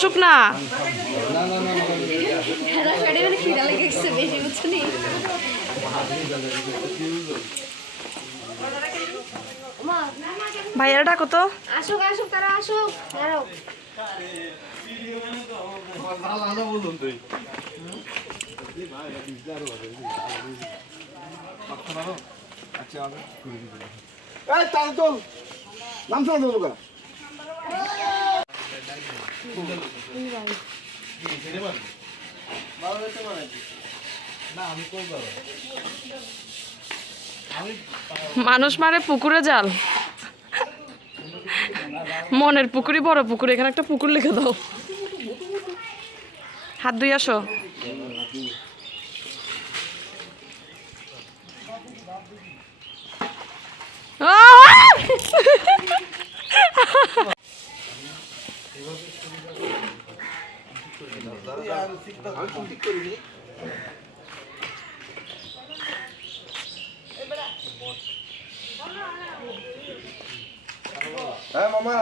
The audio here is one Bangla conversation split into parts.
আসুক না। ভাইয়ারা ডাকো তো। আসুক আসুক তারা আসুক। চল নাম শোনা মানুষ মারে পুকুরে জাল। মনের পুকুরি বড় পুকুর, এখানে একটা পুকুর লিখে দাও। হাত ধুই আসো। হ্যাঁ মামা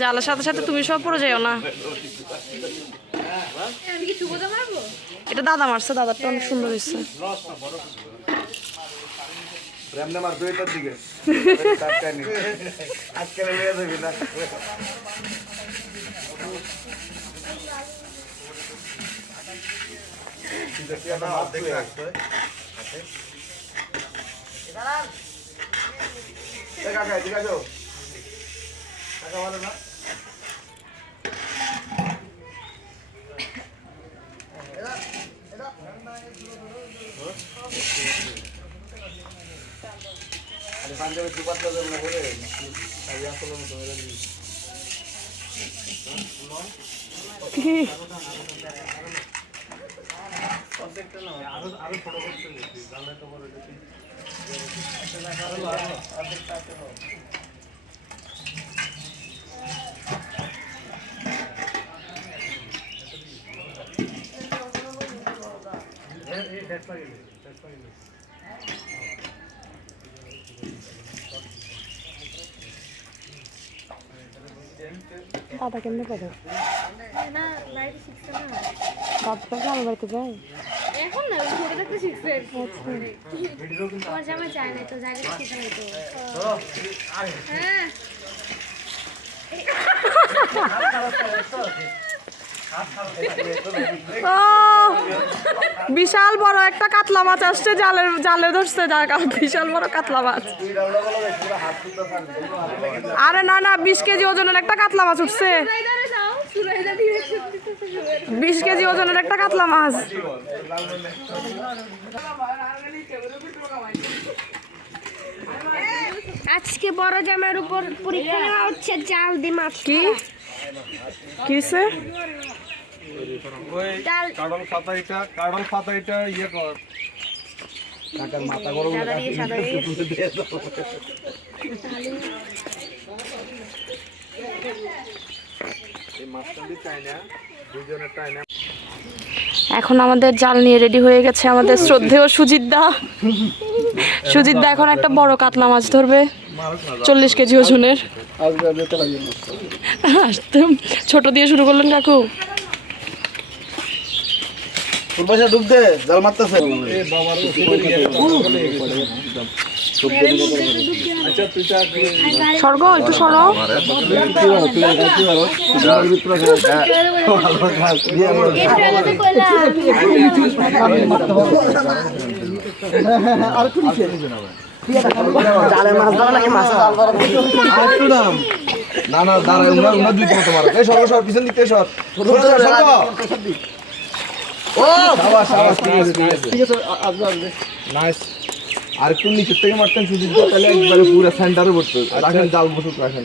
জালের সাথে সাথে তুমি সব পড়ে যাও না। এটা দাদা মারছে, দাদারটা অনেক সুন্দর হয়েছে। এমনি মার দুইটার দিকে। আজকে যাবি না। কাকা ঠিক আছে কাকা ভালো না। আরে পাঞ্জাবে দুবার তো না বলে আজ আসলে মতো মেরে দিই দাদা কেমনে পাবে না লাইটে শিখছে না দাদা গ্রামের বাড়িতে যায়? এখন না ওই ছোট থাকতে শিখছে তোমার জামা চায় না তো জায়গা শিখে নাই তো। হ্যাঁ! বিশাল বড় একটা কাতলা মাছ আসছে জালের জালে ধরছে বিশাল বড় কাতলা মাছ। আরে না না বিশ কেজি ওজনের একটা কাতলা মাছ উঠছে। বিশ কেজি ওজনের একটা কাতলা মাছ। আজকে বড় জামার উপর পরীক্ষা নেওয়া হচ্ছে জাল দি মাছ কি? কি হইছে? কাডল পাতা এটা কাডল পাতা এটা ইয়ে কর। কাকার মাথা গরম এখন আমাদের জাল নিয়ে রেডি হয়ে গেছে আমাদের শ্রদ্ধেয় সুজিত দা। সুজিত দা এখন একটা বড় কাতলা মাছ ধরবে চল্লিশ কেজি ওজনের। ছোট দিয়ে শুরু করলেন কাকু। পয়সা ডুব দে জাল মারতেছে। এ বাবার আচ্ছা তুই চা স্বর্গ একটু সরো। না না দাঁড়ায় উনার উনার দুই মতো মারো? এই সর্ব সর পিছন দিকে সর। আর কোন নিচে থেকে মারতেন সুজিত তাহলে একবারে পুরো সেন্টারে পড়তো। রাখেন জাল বসুক রাখেন।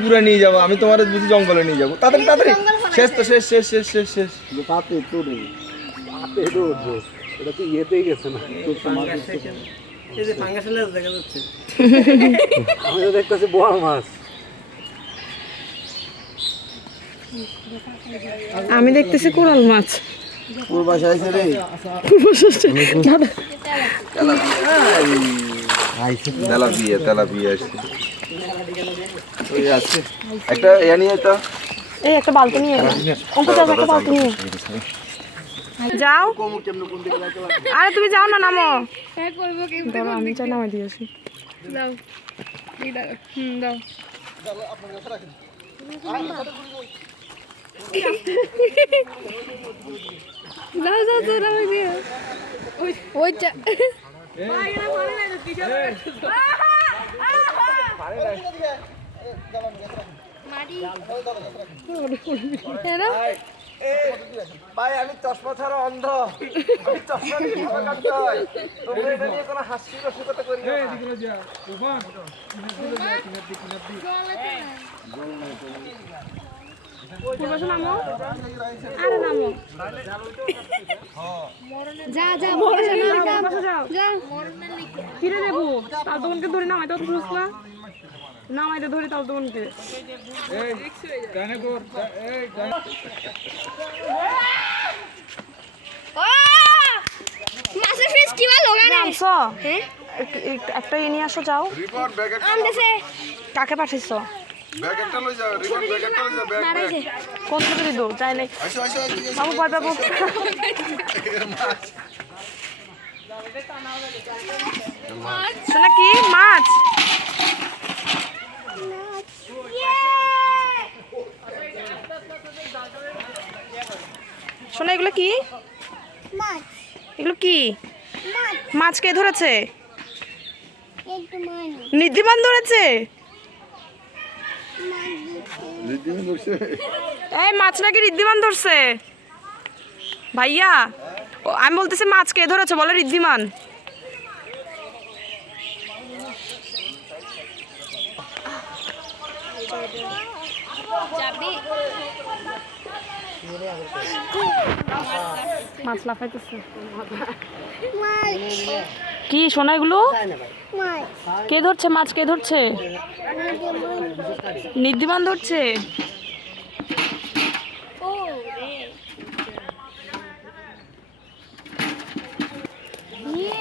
পুরো নিয়ে যাব আমি তোমার বুঝি জঙ্গলে নিয়ে যাব। তাড়াতাড়ি তাড়াতাড়ি। শেষ তো শেষ শেষ শেষ শেষ শেষ। তাতে তো নেই। তাতে তো এটা তো ইয়েতেই গেছে না। আমি তো দেখতেছি বড় মাছ। আমি দেখতেছি কোরাল মাছ। একটা ইয়া নিয়ে তো। এই একটা বালতি নিয়ে যাও একটা বালতি নিয়ে যাও। আরে তুমি যাও না নামো। আমি চা নামাই দিয়েছি দাও দাও হুম দাও দাও দাও দাও দাও ওইটা ভাই আমি চশমা ছাড়া অন্ধ। আমি চশমা দিয়ে কাটতে হয় তোমরা এটা নিয়ে কোনো হাসি রসিকতা করি না? আরে নামো। যা যা পড়াশোনা যা যাও যা ফিরে দেবো তার দোকানকে ধরে নামাই তো না নামাইতে ধরে তার দোকানকে। মাছের হ্যাঁ? এক- এক- একটা নিয়ে আসো যাও। কাকে পাঠিয়েছো? নাই। বাবু ভয় পাবো। শোনা কি? মাছ। শোনা এগুলো কি? এগুলো কি? মাছ। মাছ কে ধরেছে? নিধিমান ধরেছে? এই মাছ নাকি ঋদ্ধিমান ধরছে? ভাইয়া ও, আমি বলতেছি মাছ কে ধরেছে বলে ঋদ্ধিমান। মাছ লাফাইতেছে। কি শোনা এগুলো? কে ধরছে মাছ? কে ধরছে? নিধিমান ধরছে? ও রে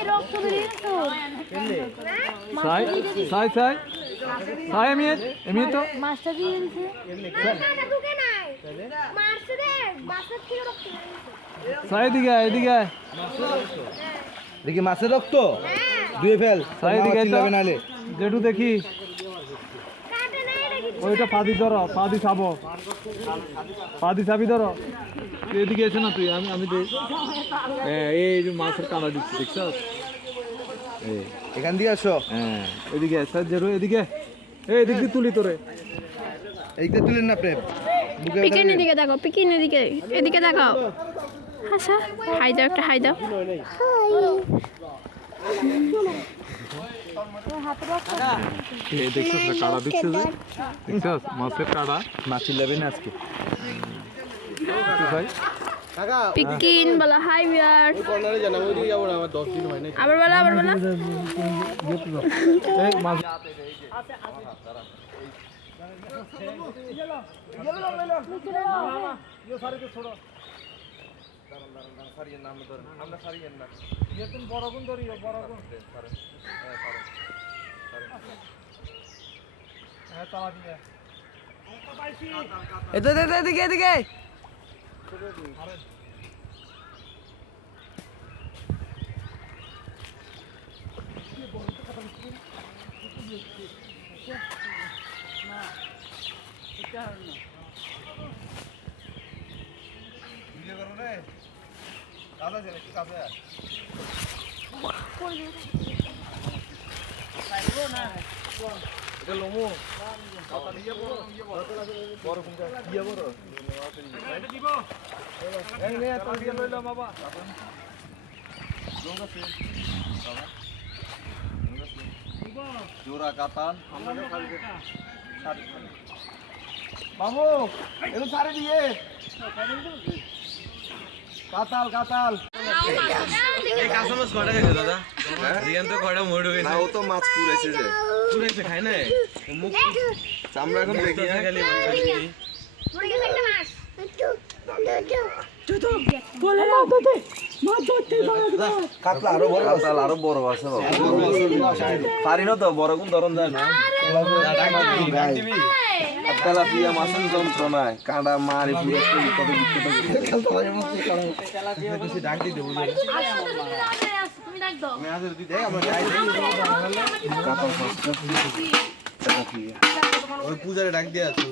রক্ত বেরিয়ে তো সাই সাই সাই। সাই এমিয়ে এমিয়ে তো মাছটা দিয়ে দিছে। না ঢুকে নাই মারছে রে মাছের থেকে রক্ত সাই এদিকে। দেখি মাছের রক্ত? দুয়ে ফেল। এদিকে। চিল্লাবে নালে দেখি কাটে নাই রে ওইটা পাদি ধরো পাদি ছাবো পাদি ছাবি ধরো। এদিকে এসে না তুই আমি আমি দেই। হ্যাঁ এই যে মাছের কাঁদা দিচ্ছি দেখছ? এখান দিয়ে আসো। হ্যাঁ এদিকে স্যার জেরু এদিকে এই এদিক দিয়ে তুলি তোরে। এইটা তুলেন না আপনি বুকে পিকিনের দিকে দেখো পিকিনের দিকে এদিকে দেখাও। আচ্ছা হাই দাও একটা হাই দাও। দেখছস কাঁড়া দিচ্ছে যে দেখছস মাছের কাঁড়া মাছ চিল্লাবে না আজকে ভাই পিকিন বলা হাই বিয়ার কর্নারে জানাব ওইদিকে যাব না আমার দশ দিন হয় না। আবার বলা আবার বলা এই মাছ এদিকে এদিকে এদিকে জোড়া কাতান বাবু এগুলো দিয়ে। কাতাল কাতাল। ও তো মাছ পুরাইছে যে মুখ চামড়া এখন দেখি? মরে গেছে একটা মাছ কাতলা আরও বড় কাতলা আরও বড় আছে। পারি না তো বড় কোন ধরন যায় না। তেলাপিয়া মাছের যন্ত্রণায় কাঁটা মারি পুলিশ কত ওই পূজারে ডাক দিয়ে আছে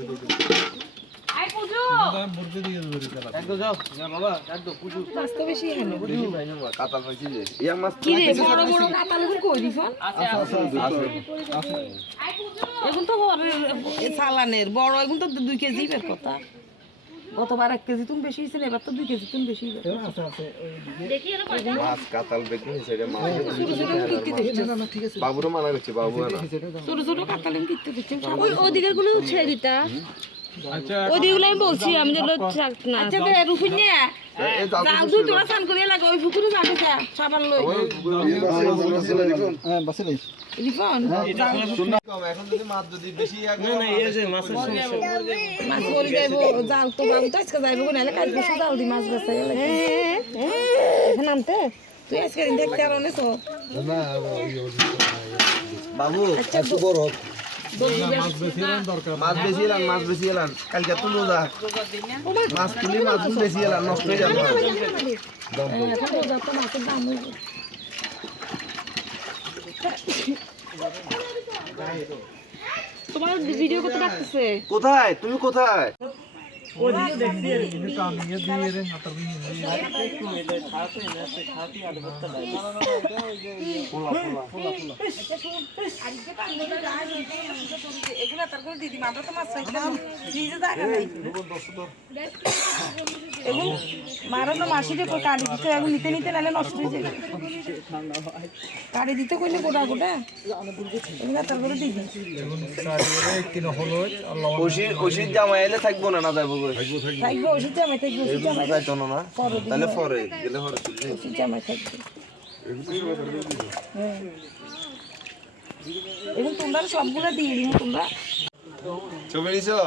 এখন তো সালানের বড় এখন তো দুই কেজি বের কথা গতবার এক কেজি তুমি বেশি হয়েছিল এবার তো দুই কেজি তুমি বেশি বাবুরও মানা করছে বাবু ছোট ছোট কাতাল কিনতে দিচ্ছে ওই ওদিকেরগুলো ছেড়ে দিতা। ওইদিগুলো আমি বলছি আমি যেগুলো না আচ্ছা বে রুফিন না। এই জাল জাল দুই তোরা স্নান করে লাগে ওই পুকুরে যাবে সাবান লই। রিফন এখন যদি মাছ যদি বেশি মাছ বলি যাইব জাল তো বাবু তো আজকে যাইব নাহলে কাল পরশু জাল দি মাছ বেচা এখন আনতে তুই আজকে দেখতে আর অনেক বাবু একটু বড় হোক। মাছ বেশি এলাম মাছ বেশি এলাম কালকে তুলো যা মাছ তুলি মাছ বেশি এলাম নষ্ট হয়ে যাবে। তোমার ভিডিও করতে কোথায়? তুমি কোথায়? মারা তো মাসি রে কাটি দিতে এখন নিতে নিতে নাহলে নষ্ট হয়ে যাবে কাটি দিতে কইলে গোটা গোটা এগুলো তার করে দিদি ওষির ওষির এলে থাকব না না করে থাকবে ওষুধ জামাই থাকবে ওষুধ জামাই যাইতো না। না তাহলে পরে গেলে পরে ওষুধ জামাই থাকবে। হ্যাঁ। তোমরা সবগুলো দিয়ে দিও তোমরা। ছবি নিছো?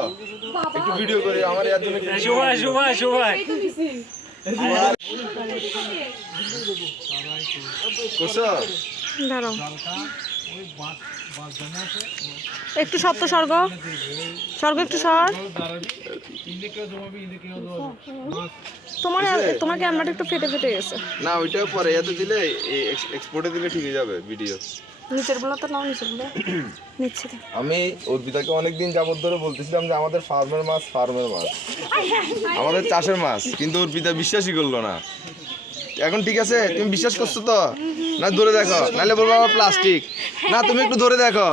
একটু ভিডিও করে আমার ইয়ার জন্য একটু সবাই সবাই সবাই। দাঁড়াও। একটু সপ্ত স্বর্গ। স্বর্গ একটু সর। তোমার তোমার ক্যামেরাটা একটু ফেটে ফেটে গেছে। না ওইটাও পরে এতে দিলে এক্সপোর্টে দিলে ঠিক হয়ে যাবে ভিডিও নিচেরগুলো তো নাও নিচেরগুলো আমি অর্পিতাকে অনেকদিন যাবত ধরে বলতেছিলাম যে আমাদের ফার্মের মাছ ফার্মের মাছ। আমাদের চাষের মাছ কিন্তু অর্পিতা বিশ্বাসই করল না। এখন ঠিক আছে তুমি বিশ্বাস করছ তো? না দূরে দেখো নাহলে বলব আমার প্লাস্টিক না তুমি একটু ধরে দেখো।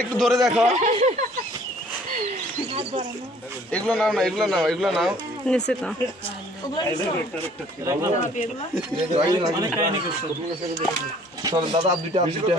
একটু ধরে দেখো। এগুলো নাও না এগুলো নাও এগুলো নাও। নিচে তো। দাদা দুইটা দুইটা।